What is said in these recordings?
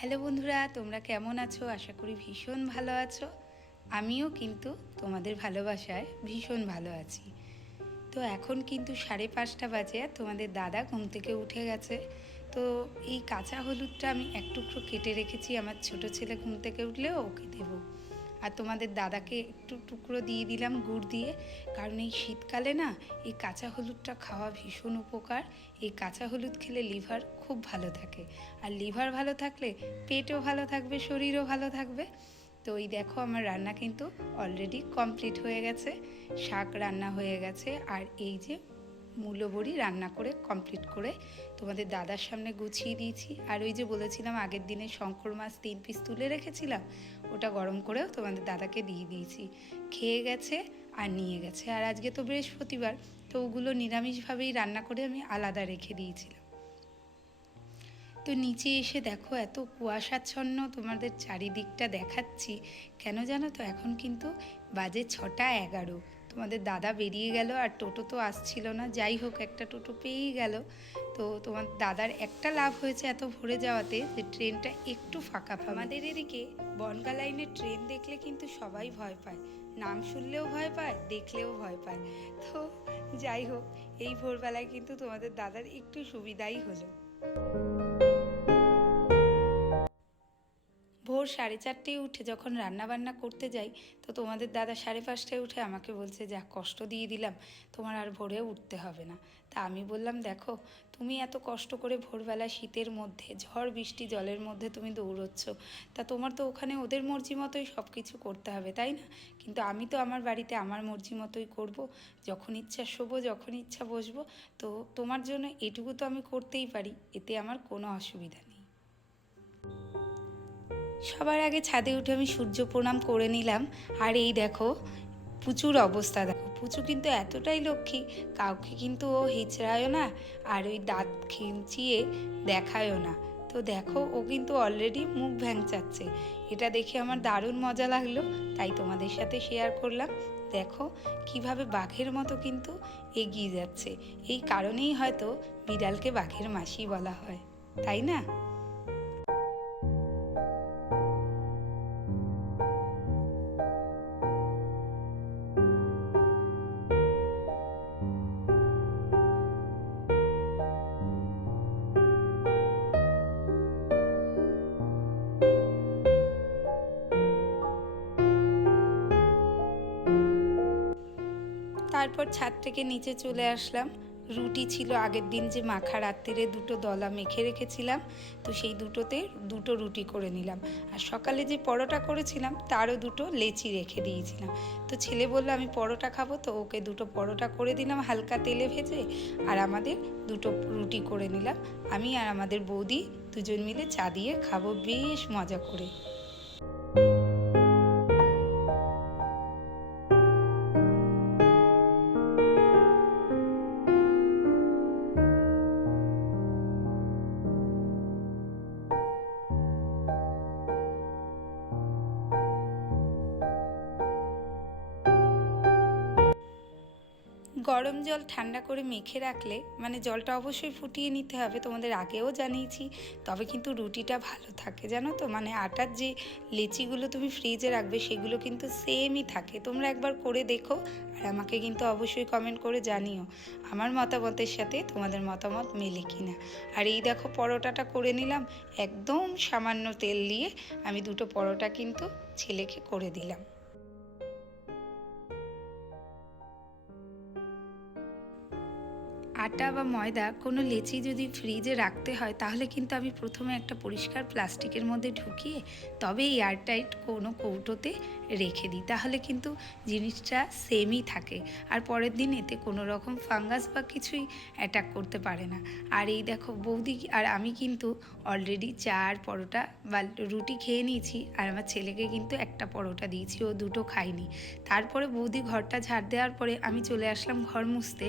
Hello বন্ধুরা, তোমরা কেমন আছো? আশা করি ভীষণ ভালো আছো। আমিও কিন্তু তোমাদের ভালোবাসায় ভীষণ ভালো আছি। তো এখন কিন্তু 5:30 বাজে, আর তোমাদের দাদা ঘুম থেকে উঠে গেছে। তো এই কাঁচা হলুদটা আমি এক টুকরো কেটে রেখেছি, আমার ছোট ছেলে ঘুম থেকে উঠলেও ওকে দেবো। আর তোমাদের দাদাকে একটু টুকরো দিয়ে দিলাম গুড় দিয়ে, কারণ এই শীতকালে না এই কাঁচা হলুদটা খাওয়া ভীষণ উপকার। এই কাঁচা হলুদ খেলে লিভার খুব ভালো থাকে, আর লিভার ভালো থাকলে পেটও ভালো থাকবে, শরীরও ভালো থাকবে। তো এই দেখো আমার রান্না কিন্তু অলরেডি কমপ্লিট হয়ে গেছে। শাক রান্না হয়ে গেছে, আর এই যে মূলো বড়ি রান্না করে কমপ্লিট করে তোমাদের দাদার সামনে গুছিয়ে দিয়েছি। আর ওই যে বলেছিলাম আগের দিনে শঙ্কর মাছ 3 পিস তুলে রেখেছিলাম, ওটা গরম করেও তোমাদের দাদাকে দিয়ে দিয়েছি। খেয়ে গেছে আর নিয়ে গেছে। আর আজকে তো বৃহস্পতিবার, তো ওগুলো নিরামিষভাবেই রান্না করে আমি আলাদা রেখে দিয়েছিলাম। তো নিচে এসে দেখো এত কুয়াশাচ্ছন্ন তোমাদের চারিদিকটা দেখাচ্ছি কেন জানো তো? এখন কিন্তু বাজে 6টা 11। তোমাদের দাদা বেরিয়ে গেল, আর টোটো তো আসছিল না। যাই হোক, একটা টোটো পেয়েই গেল। তো তোমার দাদার একটা লাভ হয়েছে এত ভোরে যাওয়াতে, যে ট্রেনটা একটু ফাঁকা পাবে। আমাদের এদিকে বনগা লাইনের ট্রেন দেখলে কিন্তু সবাই ভয় পায়, নাম শুনলেও ভয় পায়, দেখলেও ভয় পায়। তো যাই হোক, এই ভোরবেলায় কিন্তু তোমাদের দাদার একটু সুবিধাই হলো। ভোর 4:30 উঠে যখন রান্না বান্না করতে যাই, তো তোমাদের দাদা 5:30 উঠে আমাকে বলছে, যা কষ্ট দিয়ে দিলাম, তোমার আর ভোরে উঠতে হবে না। তা আমি বললাম, দেখো তুমি এত কষ্ট করে ভোরবেলা শীতের মধ্যে ঝড় বৃষ্টি জলের মধ্যে তুমি দৌড়চ্ছ, তা তোমার তো ওখানে ওদের মর্জি মতোই সব কিছু করতে হবে, তাই না? কিন্তু আমি তো আমার বাড়িতে আমার মর্জি মতোই করব, যখন ইচ্ছা শোবো, যখন ইচ্ছা বসবো। তো তোমার জন্য এটুকু তো আমি করতেই পারি, এতে আমার কোনো অসুবিধা নেই। সবার আগে ছাদে উঠে আমি সূর্য প্রণাম করে নিলাম। আর এই দেখো পুচুর অবস্থা দেখো, পুচু কিন্তু এতটাই লক্ষ্মী, কাউকে কিন্তু ও হিচড়ায়ও না, আর ওই দাঁত খিঁচিয়ে দেখায়ও না। তো দেখো ও কিন্তু অলরেডি মুখ ভ্যাংচাচ্ছে। এটা দেখে আমার দারুণ মজা লাগলো, তাই তোমাদের সাথে শেয়ার করলাম। দেখো কিভাবে বাঘের মতো কিন্তু এগিয়ে যাচ্ছে। এই কারণেই হয়তো বিড়ালকে বাঘের মাসি বলা হয়, তাই না? তারপর ছাদ থেকে নিচে চলে আসলাম। রুটি ছিল আগের দিন যে মাখা, রাত্রিরে 2টো দলা মেখে রেখেছিলাম, তো সেই দুটোতে 2টো রুটি করে নিলাম। আর সকালে যে পরোটা করেছিলাম তারও 2টো লেচি রেখে দিয়েছিলাম। তো ছেলে বললো আমি পরোটা খাবো, তো ওকে 2টো পরোটা করে দিলাম হালকা তেলে ভেজে, আর আমাদের 2টো রুটি করে নিলাম। আমি আর আমাদের বৌদি দুজন মিলে চা দিয়ে খাবো বেশ মজা করে। গরম জল ঠান্ডা করে মেখে রাখলে, মানে জলটা অবশ্যই ফুটিয়ে নিতে হবে, তোমাদের আগেও জানিয়েছি, তবে কিন্তু রুটিটা ভালো থাকে জানো তো। মানে আটার যে লেচিগুলো তুমি ফ্রিজে রাখবে সেগুলো কিন্তু সেমই থাকে। তোমরা একবার করে দেখো, আর আমাকে কিন্তু অবশ্যই কমেন্ট করে জানিও আমার মতামতের সাথে তোমাদের মতামত মেলে কিনা। আর এই দেখো পরোটাটা করে নিলাম, একদম সামান্য তেল দিয়ে আমি 2টো পরোটা কিন্তু ছেলেকে করে দিলাম। আটা বা ময়দা কোনো লেচি যদি ফ্রিজে রাখতে হয়, তাহলে কিন্তু আমি প্রথমে একটা পরিষ্কার প্লাস্টিকের মধ্যে ঢুকিয়ে তবে এয়ারটাইট কোনো কৌটোতে রেখে দিই, তাহলে কিন্তু জিনিসটা সেমই থাকে, আর পরের দিন এতে কোনো রকম ফাঙ্গাস বা কিছুই অ্যাটাক করতে পারে না। আর এই দেখো বৌদি আর আমি কিন্তু অলরেডি চা আর পরোটা বা রুটি খেয়ে নিয়েছি, আর আমার ছেলেকে কিন্তু একটা পরোটা দিয়েছি, ও 2টো খায়নি। তারপরে বৌদি ঘরটা ঝাড় দেওয়ার পরে আমি চলে আসলাম ঘর মুছতে।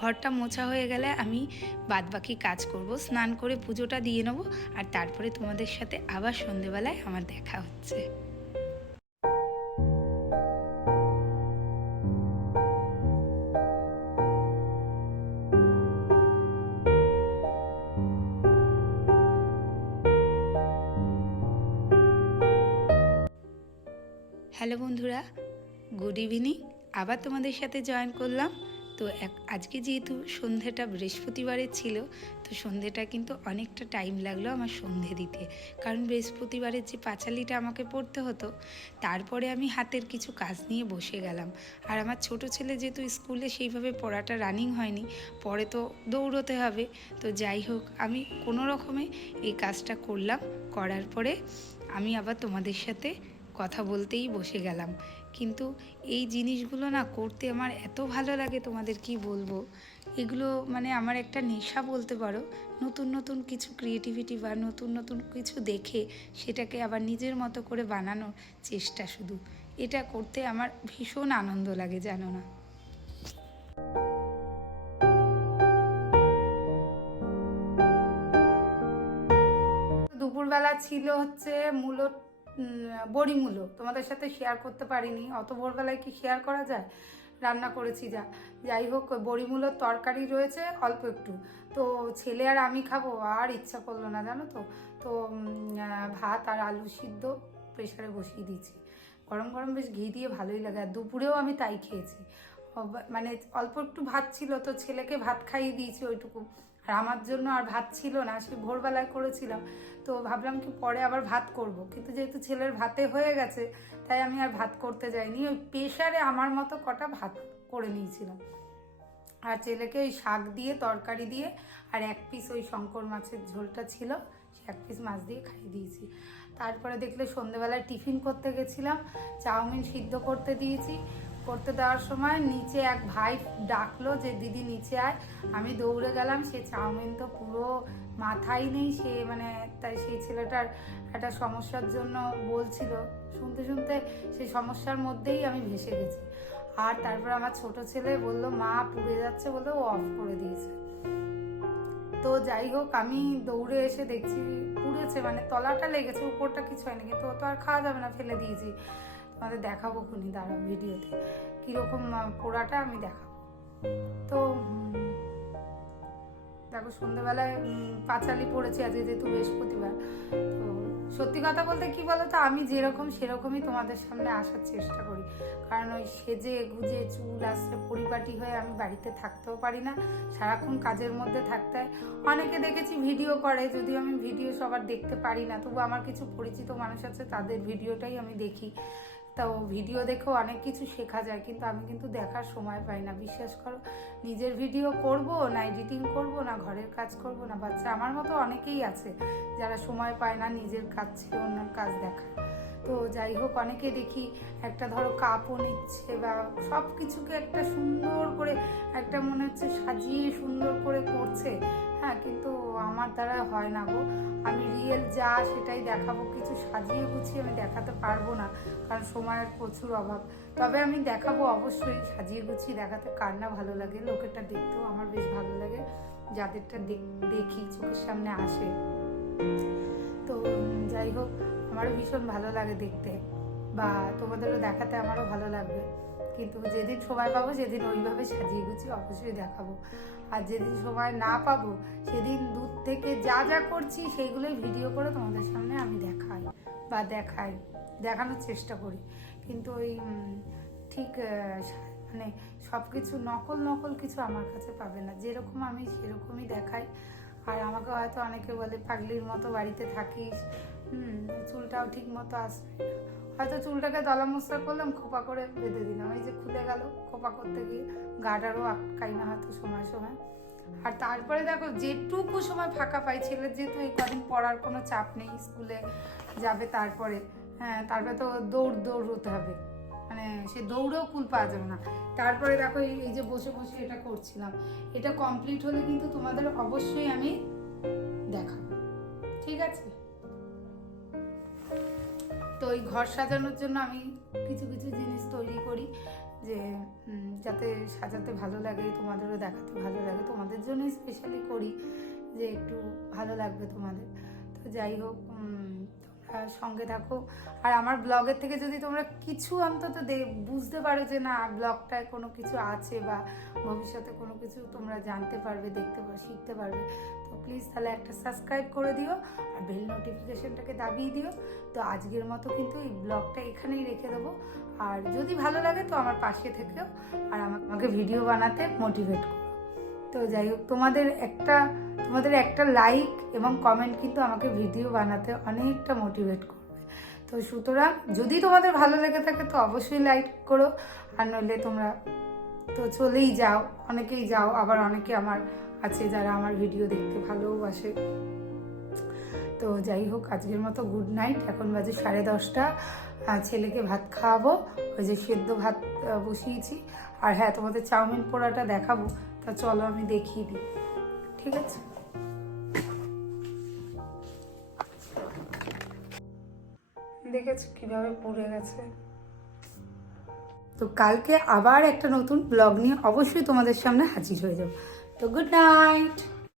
ঘরটা মোছা হয়ে গেলে আমি বাদবাকি কাজ করব, স্নান করে পুজোটা দিয়ে নেবো, আর তারপরে তোমাদের সাথে আবার সন্ধেবেলায় আমার দেখা হচ্ছে। হ্যালো বন্ধুরা, গুড ইভিনিং। আবার তোমাদের সাথে জয়েন করলাম। তো আজকে যেহেতু সন্ধেটা বৃহস্পতিবারের ছিল, তো সন্ধেটা কিন্তু অনেকটা টাইম লাগলো আমার সন্ধে দিতে, কারণ বৃহস্পতিবারের যে পাঁচালিটা আমাকে পড়তে হতো, তারপরে আমি হাতের কিছু কাজ নিয়ে বসে গেলাম। আর আমার ছোট ছেলে যেহেতু স্কুলে সেইভাবে পড়াটা রানিং হয়নি, পরে তো দৌড়তে হবে, তো যাই হোক আমি কোনো রকমে এই কাজটা করলাম। করার পরে আমি আবার তোমাদের সাথে কথা বলতেই বসে গেলাম। কিন্তু এই জিনিসগুলো না করতে আমার এত ভালো লাগে, তোমাদের কি বলবো। এগুলো মানে আমার একটা নেশা বলতে পারো। নতুন নতুন কিছু ক্রিয়েটিভিটি বা নতুন নতুন কিছু দেখে সেটাকে আবার নিজের মতো করে বানানোর চেষ্টা, শুধু এটা করতে আমার ভীষণ আনন্দ লাগে, জানো না। দুপুরবেলা ছিল হচ্ছে বড়ি মূলো, তোমাদের সাথে শেয়ার করতে পারিনি, অত ভোরবেলায় কি শেয়ার করা যায়। রান্না করেছি যাই হোক, বড়ি মূলোর তরকারি রয়েছে অল্প একটু। তো ছেলে আর আমি খাবো, আর ইচ্ছা করলো না জানো তো। তো ভাত আর আলু সিদ্ধ প্রেশারে বসিয়ে দিয়েছি। গরম গরম বেশ ঘি দিয়ে ভালোই লাগে। আর দুপুরেও আমি তাই খেয়েছি, মানে অল্প একটু ভাত ছিল, তো ছেলেকে ভাত খাইয়ে দিয়েছি ওইটুকু। আর আমার জন্য আর ভাত ছিল না, সে ভোরবেলায় করেছিলাম। তো ভাবলাম কি পরে আবার ভাত করব, কিন্তু যেহেতু ছেলের ভাতে হয়ে গেছে, তাই আমি আর ভাত করতে যাইনি। ওই প্রেশারে আমার মতো কটা ভাত করে নিয়েছিলাম। আর ছেলেকে ওই শাক দিয়ে তরকারি দিয়ে আর এক পিস ওই শঙ্কর মাছের ঝোলটা ছিল, সে এক পিস মাছ দিয়ে খাইয়ে দিয়েছি। তারপরে দেখলে সন্ধেবেলায় টিফিন করতে গেছিলাম, চাউমিন সিদ্ধ করতে দিয়েছি। করতে দেওয়ার সময় নিচে এক ভাই ডাকলো যে দিদি নিচে আয়। আমি দৌড়ে গেলাম, সে চাউমিন তো পুরো মাথায় নেই, সে মানে তাই সেই ছেলেটার একটা সমস্যার জন্য বলছিল, শুনতে শুনতে সেই সমস্যার মধ্যেই আমি ভেসে গেছি। আর তারপর আমার ছোট ছেলে বললো মা পুড়ে যাচ্ছে বলে ও অফ করে দিয়েছে। তো যাই হোক আমি দৌড়ে এসে দেখছি পুড়েছে, মানে তলাটা লেগেছে, উপরটা কিছু হয়নি, কিন্তু ও তো আর খাওয়া যাবে না, ফেলে দিয়েছি। তোমাদের দেখাবো খুনি, দাঁড়াও ভিডিওতে কীরকম পোড়াটা আমি দেখাবো। তো দেখো সন্ধ্যেবেলায় পাঁচালি পড়েছি আজকে যেহেতু বৃহস্পতিবার। তো সত্যি কথা বলতে কি বলতো, আমি যেরকম সেরকমই তোমাদের সামনে আসার চেষ্টা করি, কারণ ওই সেজে গুজে চুল আসছে পরিপাটি হয়ে আমি বাড়িতে থাকতেও পারি না, সারাক্ষণ কাজের মধ্যে থাকতে হয়। অনেকে দেখেছি ভিডিও করে, যদিও আমি ভিডিও সবার দেখতে পারি না, তবু আমার কিছু পরিচিত মানুষ আছে, তাদের ভিডিওটাই আমি দেখি। তো ভিডিও দেখেও অনেক কিছু শেখা যায়, কিন্তু আমি কিন্তু দেখার সময় পাই না, বিশ্বাস করো। নিজের ভিডিও করব না, এডিটিং করব না, ঘরের কাজ করব না, বাচ্চা আমার মতো অনেকেই আছে যারা সময় পায় না নিজের কাজ ছেড়ে অন্যের কাজ দেখা। তো যাই হোক, অনেকে দেখি একটা ধরো কাপও নিচ্ছে বা সব কিছুকে একটা সুন্দর করে একটা মনে হচ্ছে সাজিয়ে সুন্দর করে করছে। হ্যাঁ, কিন্তু আমার দ্বারা হয় না গো। আমি রিয়েল যা সেটাই দেখাবো, কিছু সাজিয়ে গুছিয়ে আমি দেখাতে পারবো না, কারণ সময়ের প্রচুর অভাব। তবে আমি দেখাবো অবশ্যই, সাজিয়ে গুছিয়ে দেখাতে কার না ভালো লাগে, লোকেরটা দেখতেও আমার বেশ ভালো লাগে, যাদেরটা দেখি চোখের সামনে আসে। তো যাই হোক, আমারও ভীষণ ভালো লাগে দেখতে, বা তোমাদেরও দেখাতে আমারও ভালো লাগবে। কিন্তু যেদিন সময় পাবো সেদিন ওইভাবে সাজিয়ে গুছিয়ে অবশ্যই দেখাবো। আর যেদিন সময় না পাবো সেদিন দূর থেকে যা যা করছি সেইগুলোই ভিডিও করে তোমাদের সামনে আমি দেখানোর চেষ্টা করি। কিন্তু ওই ঠিক মানে সব কিছু নকল কিছু আমার কাছে পাবে না, যেরকম আমি সেরকমই দেখাই। আর আমাকে হয়তো অনেকে বলে পাগলির মতো বাড়িতে থাকিস, চুলটাও ঠিক মতো আসবে না। হয়তো চুলটাকে দলা মশলা করলাম, খোপা করে বেঁধে দিলাম, এই যে খুলে গেল খোপা করতে গিয়ে, গাটারও আটকাই না হয়তো সময় সময়। আর তারপরে দেখো যেটুকু সময় ফাঁকা পাই, ছেলের যেহেতু এই কদিন পড়ার কোনো চাপ নেই, স্কুলে যাবে তারপরে, হ্যাঁ তারপরে তো দৌড়তে হবে, মানে সে দৌড়েও কুল পাওয়া যাবে না। তারপরে দেখো এই যে বসে বসে এটা করছিলাম, এটা কমপ্লিট হলে কিন্তু তোমাদের অবশ্যই আমি দেখাবো, ঠিক আছে। তো ওই ঘর সাজানোর জন্য আমি কিছু কিছু জিনিস তৈরি করি, যে যাতে সাজাতে ভালো লাগে, তোমাদেরও দেখাতে ভালো লাগে, তোমাদের জন্যই স্পেশালি করি, যে একটু ভালো লাগবে তোমাদের। তো যাই হোক, তোমরা সঙ্গে থাকো। আর আমার ব্লগের থেকে যদি তোমরা কিছু অন্তত বুঝতে পারো যে না ব্লগটায় কোনো কিছু আছে বা ভবিষ্যতে কোনো কিছু তোমরা জানতে পারবে, দেখতে পারবে, শিখতে পারবে, তো প্লিজ তাহলে একটা সাবস্ক্রাইব করে দিও আর বেল নোটিফিকেশনটাকে দাবিয়ে দিও। তো আজকের মতো কিন্তু এই ব্লগটা এখানেই রেখে দেবো। আর যদি ভালো লাগে তো আমার পাশে থেকেও আর আমাকে ভিডিও বানাতে মোটিভেট করো। তো যাই হোক, তোমাদের একটা লাইক এবং কমেন্ট কিন্তু আমাকে ভিডিও বানাতে অনেকটা মোটিভেট করবে। তো সুতরাং যদি তোমাদের ভালো লেগে থাকে তো অবশ্যই লাইক করো, আর নইলে তোমরা তো চলেই যাও, অনেকেই যাও, আবার অনেকে আমার আছে যারা আমার ভিডিও দেখতে ভালোবাসে। তো যাই হোক, আজকের মতো গুড নাইট। এখন বাজে 10:30। ছেলেকে ভাত খাওয়াবো, ওই যে সেদ্ধ ভাত বসিয়েছি। আর হ্যাঁ, তোমাদের চাউমিন পোড়াটা দেখাবো, তা চলো আমি দেখিয়ে দিই, ঠিক আছে? দেখেছো কিভাবে পুড়ে গেছে। তো কালকে আবার একটা নতুন ব্লগ নিয়ে অবশ্যই তোমাদের সামনে হাজির হয়ে যাবো। তো গুড নাইট।